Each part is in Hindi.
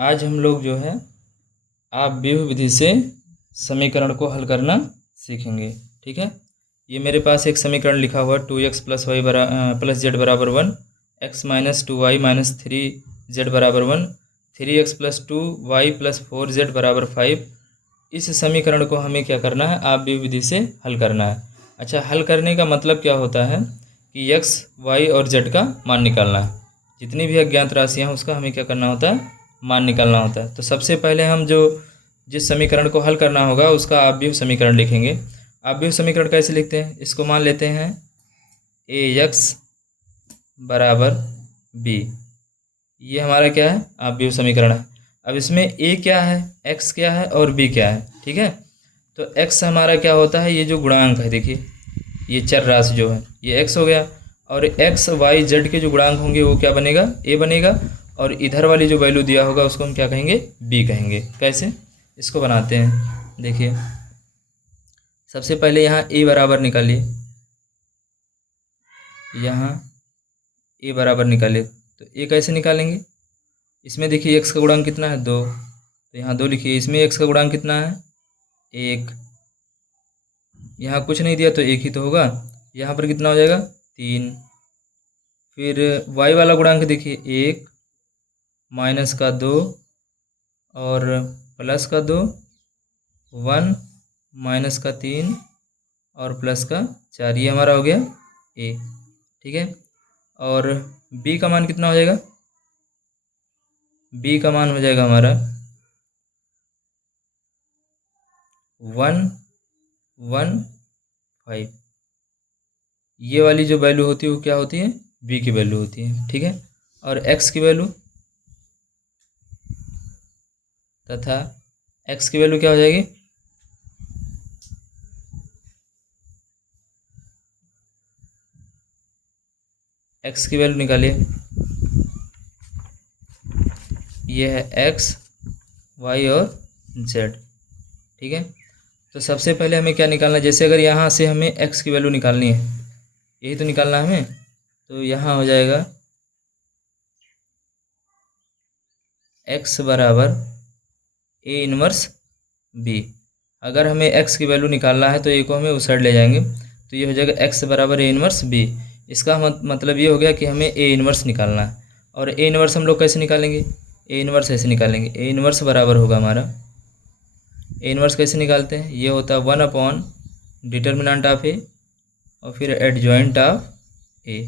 आज हम लोग जो है अपव्यय विधि से समीकरण को हल करना सीखेंगे। ठीक है, ये मेरे पास एक समीकरण लिखा हुआ है 2x प्लस जेड बराबर 1, x minus 2y minus 3z बराबर 1, 3x plus 2y plus 4z बराबर 5। इस समीकरण को हमें क्या करना है, अपव्यय विधि से हल करना है। अच्छा, हल करने का मतलब क्या होता है कि x, y और z का मान निकालना है। जितनी भी अज्ञात राशियाँ हैं उसका हमें क्या करना होता है, मान निकालना होता है। तो सबसे पहले हम जिस समीकरण को हल करना होगा उसका अपव्यय समीकरण लिखेंगे। अपव्यय समीकरण कैसे लिखते हैं, इसको मान लेते हैं ax बराबर b। ये हमारा क्या है, अपव्यय समीकरण है। अब इसमें a क्या है, x क्या है और b क्या है। ठीक है, तो x हमारा क्या होता है, ये जो गुणांक है, देखिए ये चर राशि जो है ये x हो गया, और x y z के जो गुणांक होंगे वो क्या बनेगा, a बनेगा। और इधर वाली जो वैल्यू दिया होगा उसको हम क्या कहेंगे, b कहेंगे। कैसे, इसको बनाते हैं। देखिए सबसे पहले यहाँ a बराबर निकालिए, यहाँ a बराबर निकालिए। तो a कैसे निकालेंगे, इसमें देखिए x का गुणांक कितना है, 2, तो यहाँ 2 लिखिए। इसमें x का गुणांक कितना है, 1। यहाँ कुछ नहीं दिया तो 1 ही तो होगा। यहाँ पर कितना हो जाएगा, 3। फिर y वाला गुणांक देखिए, 1 माइनस का 2 और प्लस का 2, 1 माइनस का 3 और प्लस का 4। ये हमारा हो गया a। ठीक है, और b का मान कितना हो जाएगा, b का मान हो जाएगा हमारा 115। ये वाली जो वैल्यू होती है वो क्या होती है, b की वैल्यू होती है। ठीक है, और x की वैल्यू तथा x की वैल्यू क्या हो जाएगी, x की वैल्यू निकालिए। ये है x, y और z। ठीक है, तो सबसे पहले हमें क्या निकालना है, जैसे अगर यहाँ से हमें x की वैल्यू निकालनी है, यही तो निकालना है हमें, तो यहाँ हो जाएगा x बराबर a इनवर्स b। अगर हमें x की वैल्यू निकालना है तो a को हमें उस साइड ले जाएंगे, तो ये हो जाएगा x बराबर a इनवर्स b। इसका मतलब ये हो गया कि हमें a इनवर्स निकालना है। और a इनवर्स हम लोग कैसे निकालेंगे, a इनवर्स ऐसे निकालेंगे। a इनवर्स बराबर होगा हमारा, a इनवर्स कैसे निकालते हैं, ये होता है 1 अपॉन डिटर्मिनेंट ऑफ a और फिर एडजॉइंट ऑफ a।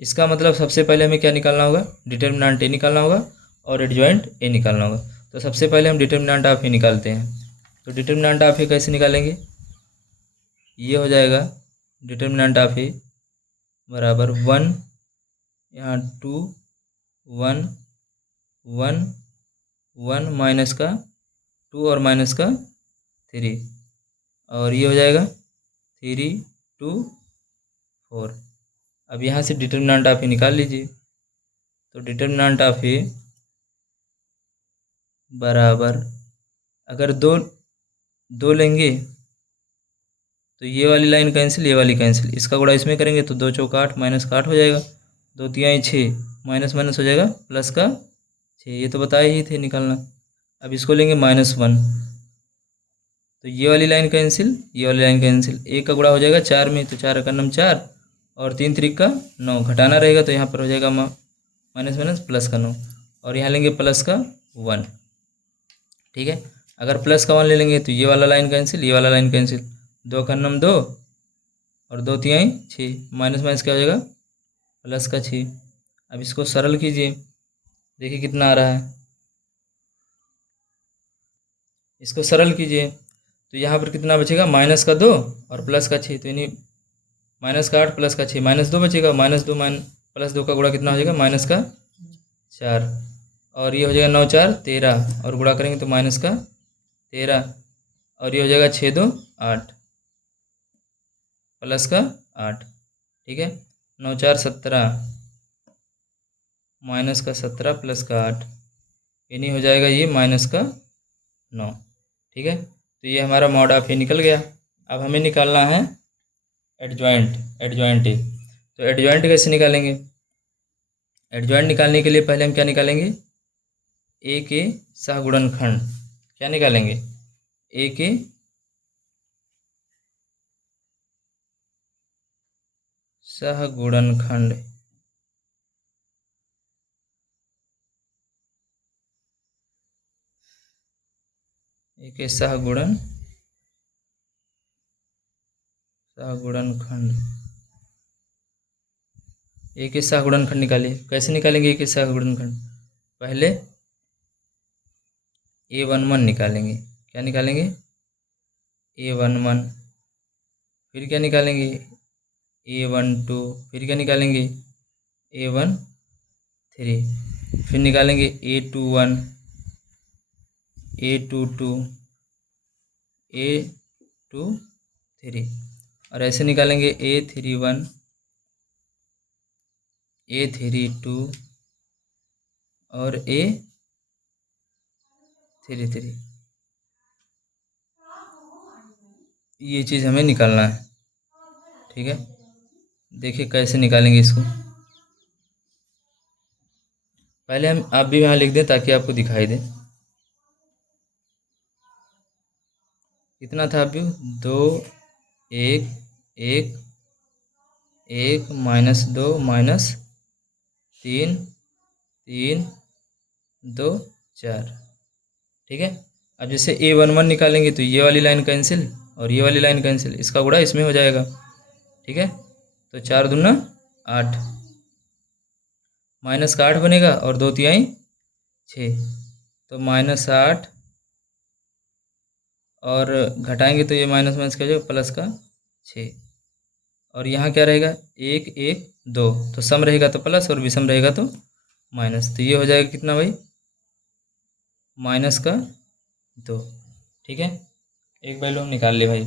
इसका मतलब सबसे पहले हमें क्या निकालना होगा, डिटर्मिनेंट a निकालना होगा और एडजॉइंट a निकालना होगा। तो सबसे पहले हम डिटर्मिनेंट ऑफ a निकालते हैं। तो डिटर्मिनेंट ऑफ a कैसे निकालेंगे, ये हो जाएगा डिटर्मिनेंट ऑफ a बराबर 1, यहाँ 2, 1, 1, 1 माइनस का 2 और माइनस का 3, और ये हो जाएगा 3, 2, 4। अब यहाँ से डिटर्मिनेंट ऑफ a निकाल लीजिए। तो डिटर्मिनेंट ऑफ a बराबर, अगर दो लेंगे तो ये वाली लाइन कैंसिल, ये वाली कैंसिल, इसका गुणा इसमें करेंगे तो 2 चौक 8 माइनस का 8 हो जाएगा, 2 तिहाई 6 माइनस माइनस हो जाएगा प्लस का 6। ये तो बताए ही थे निकालना। अब इसको लेंगे -1, तो ये वाली लाइन कैंसिल, ये वाली लाइन कैंसिल, एक का गुणा हो जाएगा 4 में, तो 4 का नम 4 और 3 3 का 9, घटाना रहेगा तो यहाँ पर हो जाएगा माइनस माइनस प्लस का 9, और यहाँ लेंगे प्लस का 1। ठीक है, अगर प्लस का 1 ले लेंगे तो ये वाला लाइन कैंसिल, ये वाला लाइन कैंसिल, 2 का नम 2 और 2 तिहाई 6, माइनस माइनस क्या हो जाएगा, प्लस का 6। अब इसको सरल कीजिए, देखिए कितना आ रहा है, इसको सरल कीजिए तो यहाँ पर कितना बचेगा, माइनस का 2 और प्लस का 6, तो यानी माइनस का 8 प्लस का 6, -2 बचेगा। -2 प्लस 2 का गुणा कितना हो जाएगा, माइनस का 4, और ये हो जाएगा 9 4 13, और गुणा करेंगे तो माइनस का 13, और ये हो जाएगा 6 2 8 प्लस का 8। ठीक है, 9 4 17 माइनस का 17 प्लस का 8, यानी हो जाएगा ये माइनस का 9। ठीक है, तो ये हमारा मॉड ऑफ ए निकल गया। अब हमें निकालना है एडजॉइंट ए। तो एडजॉइंट कैसे निकालेंगे, एडजॉइंट निकालने के लिए पहले हम क्या निकालेंगे, ए के सहगुणनखंड क्या निकालेंगे? ए के सहगुणनखंड ए के सहगुणनखंड ए के सहगुणनखंड निकालिए। कैसे निकालेंगे ए के सहगुणनखंड? पहले A11 निकालेंगे। क्या निकालेंगे? A11। फिर क्या निकालेंगे? A12। फिर क्या निकालेंगे? A13। फिर निकालेंगे A21, A22, A23 और ऐसे निकालेंगे A31, A32 और A33। ये चीज़ हमें निकालना है। ठीक है, देखिए कैसे निकालेंगे इसको। पहले आप भी यहाँ लिख दें ताकि आपको दिखाई दे। कितना था अभी? 2 1 1 1 -2 -3 3 2 4। ठीक है, अब जैसे A11 निकालेंगे तो ये वाली लाइन कैंसिल और ये वाली लाइन कैंसिल, इसका गुणा इसमें हो जाएगा। ठीक है, तो 4 दूना 8, माइनस का 8 बनेगा और 2 तिहाई 6, तो -8 और घटाएंगे तो ये माइनस माइनस क्या हो जाएगा? प्लस का 6। और यहाँ क्या रहेगा? 1 1 2, तो सम रहेगा तो प्लस और विषम रहेगा तो माइनस, तो ये हो जाएगा कितना भाई? -2। ठीक है, एक वैल्यू हम निकाल ले भाई।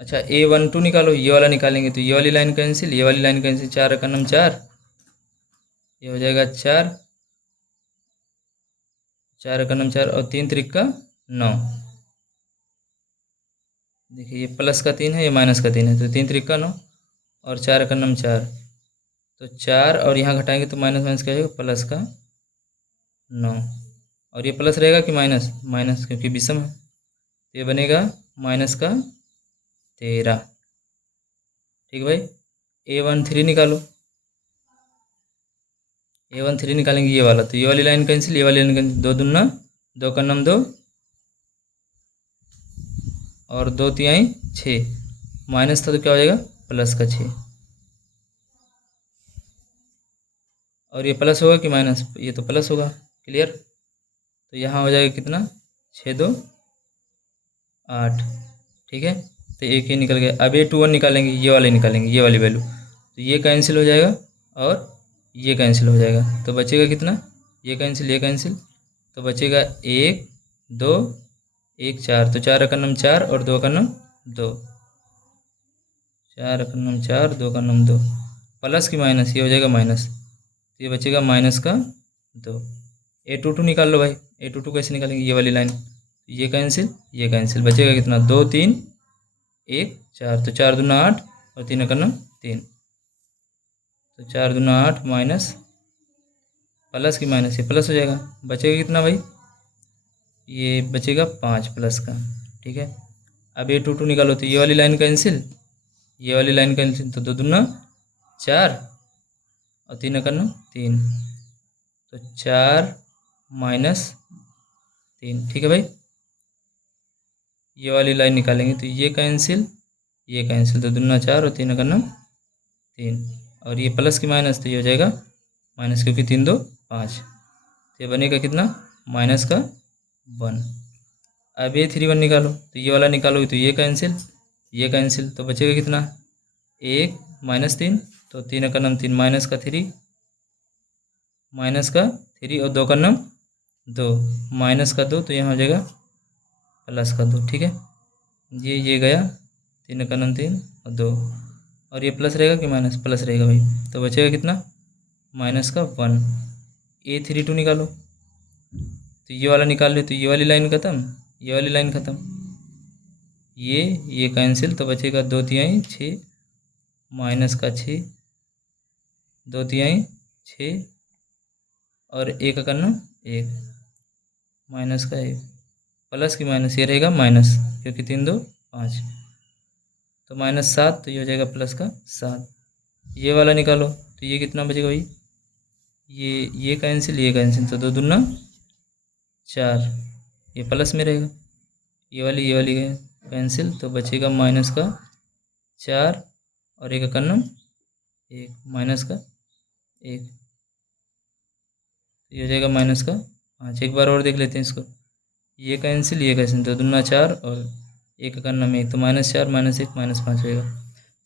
अच्छा, A12 निकालो। ये वाला निकालेंगे तो ये वाली लाइन कैंसिल, ये वाली लाइन कैंसिल, 4 का नम 4, ये हो जाएगा 4, 4 का नम 4 और 3 त्रिक का 9। देखिए ये प्लस का 3 है, ये माइनस का 3 है, तो 3 त्रिक का 9 और 4 का नम 4, तो 4 और यहाँ घटाएंगे तो माइनस माइनस क्या हो जाएगा? प्लस का 9 और ये प्लस रहेगा कि माइनस? माइनस, क्योंकि विषम है, तो ये बनेगा -13। ठीक है भाई, A13 निकालो। A13 निकालेंगे ये वाला, तो ये वाली लाइन कैंसिल, ये वाली लाइन कैंसिल, 2 दूना 2 का नम 2 और 2 तिहाई 6, माइनस था तो क्या हो जाएगा? प्लस का 6। और ये प्लस होगा कि माइनस? ये तो प्लस होगा। क्लियर, तो यहाँ हो जाएगा कितना? 6 2 8। ठीक है, तो एक ही निकल गया। अब A21 निकालेंगे, ये वाले निकालेंगे, ये वाली वैल्यू, तो ये कैंसिल हो जाएगा और ये कैंसिल हो जाएगा, तो बचेगा कितना? ये कैंसिल, तो बचेगा 1 2 1 4, तो 4 का नम 4 और 2 का नम 2, 4 का नम 4 2 का नम 2, प्लस की माइनस, ये हो जाएगा माइनस, तो ये बचेगा -2। A22 निकाल लो भाई। A22 कैसे निकालेंगे? ये वाली लाइन, ये कैंसिल, बचेगा कितना? 2 3 1 4, तो 4 दूना 8 और 3 का नम 3, तो 4 दूना 8 माइनस प्लस की माइनस, ये प्लस हो जाएगा, बचेगा कितना भाई? ये बचेगा 5 प्लस का। ठीक है, अब A22 निकालो, तो ये वाली लाइन कैंसिल, ये वाली लाइन कैंसिल, तो 2 दूना 4 और 3 का नम 3, तो 4 -3। ठीक है भाई, ये वाली लाइन निकालेंगे तो ये कैंसिल, तो दूना 4 और 3 का नम 3 और ये प्लस की माइनस, तो ये हो जाएगा माइनस, क्योंकि 3 2 5, तो ये बनेगा कितना? -1। अब A31 निकालो, तो ये वाला निकालोगे तो ये कैंसिल, तो बचेगा कितना? 1 -3, तो 3 का नम 3 -3 और 2 का नम 2 -2, तो यहाँ हो जाएगा +2। ठीक है, ये गया, 3 का नम 3 और 2 और ये प्लस रहेगा कि माइनस? प्लस रहेगा भाई, तो बचेगा कितना? -1। A32 निकालो, तो ये वाला निकाल लो, तो ये वाली लाइन खत्म, ये वाली लाइन खत्म, ये कैंसिल, तो बचेगा 2 तिहाई 6 माइनस का 6, 2 तिहाई 6 और 1 का नम 1, माइनस का 1 प्लस की माइनस, ये रहेगा माइनस क्योंकि 3 2 5, तो -7, तो ये हो जाएगा प्लस का 7। ये वाला निकालो तो ये कितना बचेगा भाई, ये कैंसिल, ये कैंसिल, तो 2 दूना 4, ये प्लस में रहेगा, ये वाली कैंसिल, तो बचेगा माइनस का 4 और एक का नाम 1, माइनस का 1, ये हो जाएगा माइनस का 5। एक बार और देख लेते हैं इसको, ये कैंसिल, तो दूना 4 और एक का नाम 1, तो -4 -1 -5 होएगा।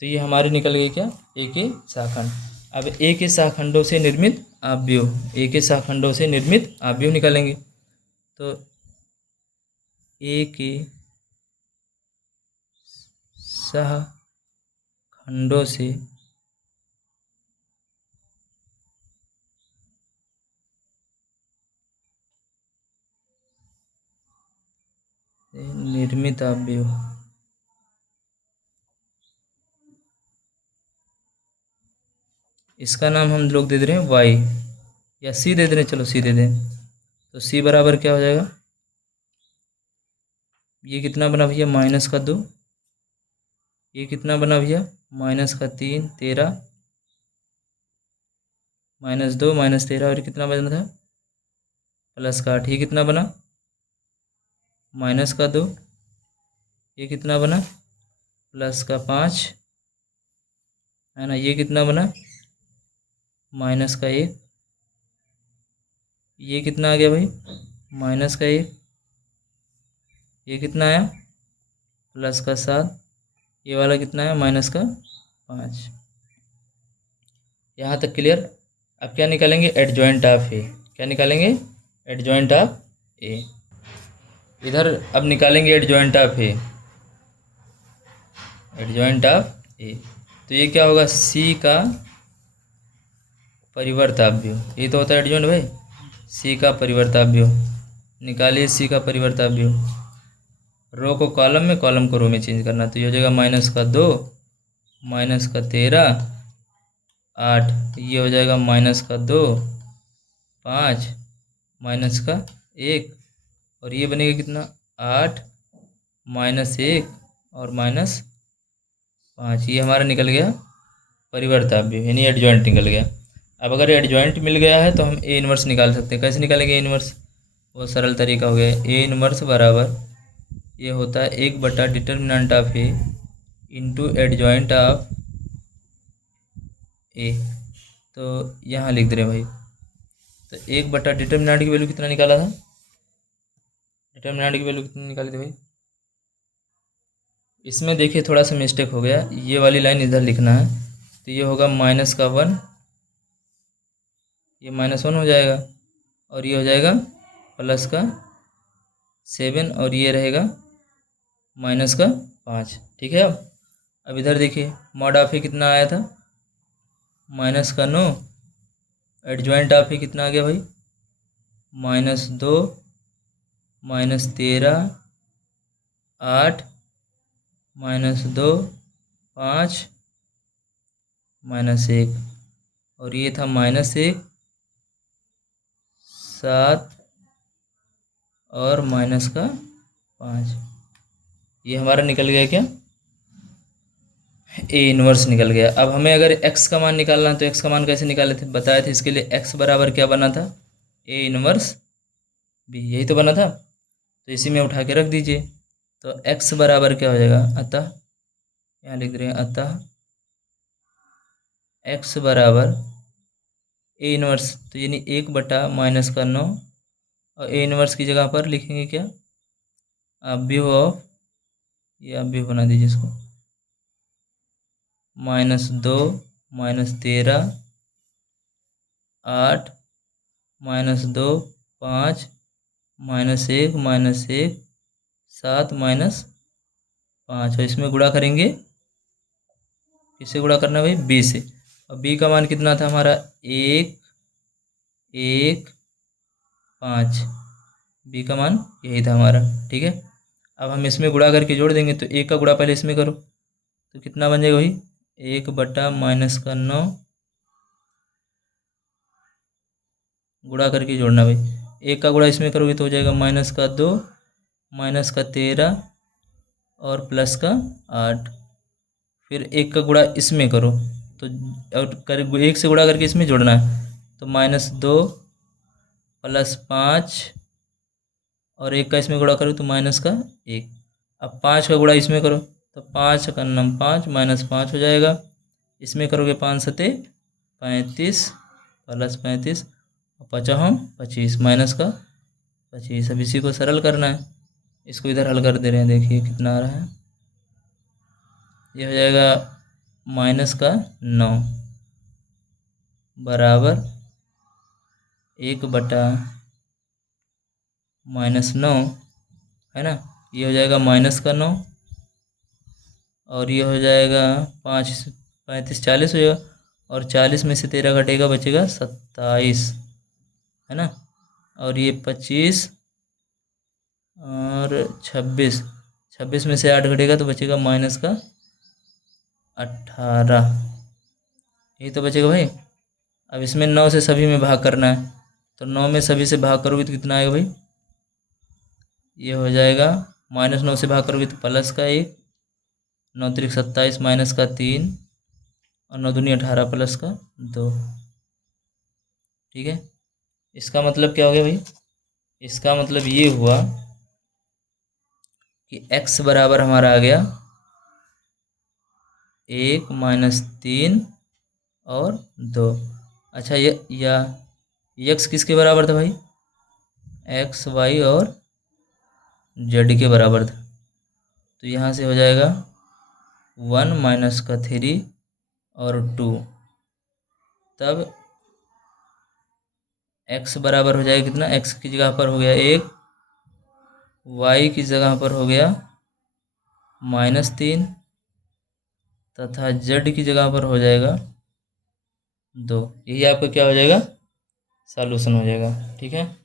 तो ये हमारे निकल गए क्या, ए के शाखंड। अब ए के शाखंडों से निर्मित आव्यूह, ए के शाखंडों से निर्मित आव्यूह निकालेंगे। तो ए के शाखंडों से निर्मित आव्यूह, इसका नाम हम लोग दे दे रहे हैं वाई या सी दे दे रहे हैं, चलो सी दे दें। तो सी बराबर क्या हो जाएगा, ये कितना बना भैया -2, ये कितना बना भैया -3 13, -2 -13, और कितना बना था +8, ये कितना बना -2, ये कितना बना +5, है ना, ये कितना बना -1, ये कितना आ गया भाई -1, ये कितना आया +7, ये वाला कितना है -5। यहाँ तक क्लियर। अब क्या निकालेंगे, एडजॉइंट ऑफ ए, क्या निकालेंगे, एडजॉइंट ऑफ ए। इधर अब निकालेंगे adjoint of A, adjoint of A, तो ये क्या होगा, सी का परिवर्ताव्यूह, ये तो होता है एडजॉइंट भाई, सी का परिवर्ताव्यूह। निकालिए सी का परिवर्ताव्यूह, रो को कॉलम में, कॉलम को रो में चेंज करना, तो ये हो जाएगा -2 -13 8, ये हो जाएगा -2 5 -1, और ये बनेगा कितना 8 -1 और -5, ये हमारा निकल गया परिवर्ताव्यूह, यानी एडजॉइंट निकल गया। अब अगर एडजॉइंट मिल गया है तो हम ए इनवर्स निकाल सकते हैं। कैसे निकालेंगे ए इनवर्स, वो सरल तरीका हो गया, ए इनवर्स बराबर ये होता है 1 / determinant of A into adjoint of A. तो यहाँ लिख दे रहे भाई, तो 1 / डिटर्मिनेंट की वैल्यू कितना निकाला था, डिटर्मिनेंट की वैल्यू कितनी निकाली थी भाई, इसमें देखिए थोड़ा सा मिस्टेक हो गया, ये वाली लाइन इधर लिखना है, तो ये होगा -1, ये -1 हो जाएगा, और ये हो जाएगा +7, और ये रहेगा -5, ठीक है। अब इधर देखिए मॉड ऑफ ए कितना आया था -9, एडजॉइंट ऑफ ए कितना आ गया भाई -2 -13 8 -2 5 -1, और ये था -1 7 और -5, ये हमारा निकल गया क्या, ए इनवर्स निकल गया। अब हमें अगर x का मान निकालना है तो x का मान कैसे निकाले थे, बताए थे, इसके लिए x बराबर क्या बना था, ए इनवर्स बी, यही तो बना था, तो इसी में उठा के रख दीजिए। तो x बराबर क्या हो जाएगा, अतः यहाँ लिख रहे हैं, अतः x बराबर ए इनवर्स, तो यानी 1/-9, और ए इनवर्स की जगह पर लिखेंगे क्या, आव्यूह ऑफ, ये आव्यूह बना दीजिए इसको, -2 -13 8 -2 5 -1 -1 7 -5, और इसमें गुणा करेंगे, किससे गुणा करना है भाई, बी से, और बी का मान कितना था हमारा 1 1 5, बी का मान यही था हमारा, ठीक है। अब हम इसमें गुणा करके जोड़ देंगे, तो 1 का गुणा पहले इसमें करो, तो कितना बन जाएगा भाई 1/-9, गुणा करके जोड़ना भाई, 1 का गुणा इसमें करोगे तो हो जाएगा -2 -13 और +8। फिर 1 का गुणा इसमें करो तो और कर 1 से गुणा करके इसमें जोड़ना है तो -2 +5 और 1 का इसमें गुणा करो तो -1। अब 5 का गुणा इसमें करो तो 5 का नम 5 -5 हो जाएगा। इसमें करोगे 5 सते 35 +35 और 5 25 -25। अब इसी को सरल करना है, इसको इधर हल कर दे रहे हैं, देखिए कितना आ रहा है। ये हो जाएगा -9 बराबर 1/-9 है ना। ये हो जाएगा -9 और ये हो जाएगा 5 35 40 हो जाएगा और 40 में से 13 घटेगा बचेगा 27 है ना। और ये 25 और 26 में से 8 घटेगा तो बचेगा -18। यही तो बचेगा भाई। अब इसमें 9 से सभी में भाग करना है तो 9 में सभी से भाग करोगे तो कितना आएगा भाई, ये हो जाएगा -9 से भाग करोगे तो +1 9 3 27 -3 और 9 दूनी 18 +2। ठीक है, इसका मतलब क्या हो गया भाई, इसका मतलब ये हुआ कि x बराबर हमारा आ गया 1 -3 और 2। अच्छा ये या x किसके बराबर था भाई, x y और z के बराबर था। तो यहाँ से हो जाएगा 1 - 3 और 2। तब x बराबर हो जाएगा कितना, x की जगह पर हो गया 1, y की जगह पर हो गया -3 तथा z की जगह पर हो जाएगा 2। यही आपका क्या हो जाएगा, सॉल्यूशन हो जाएगा। ठीक है।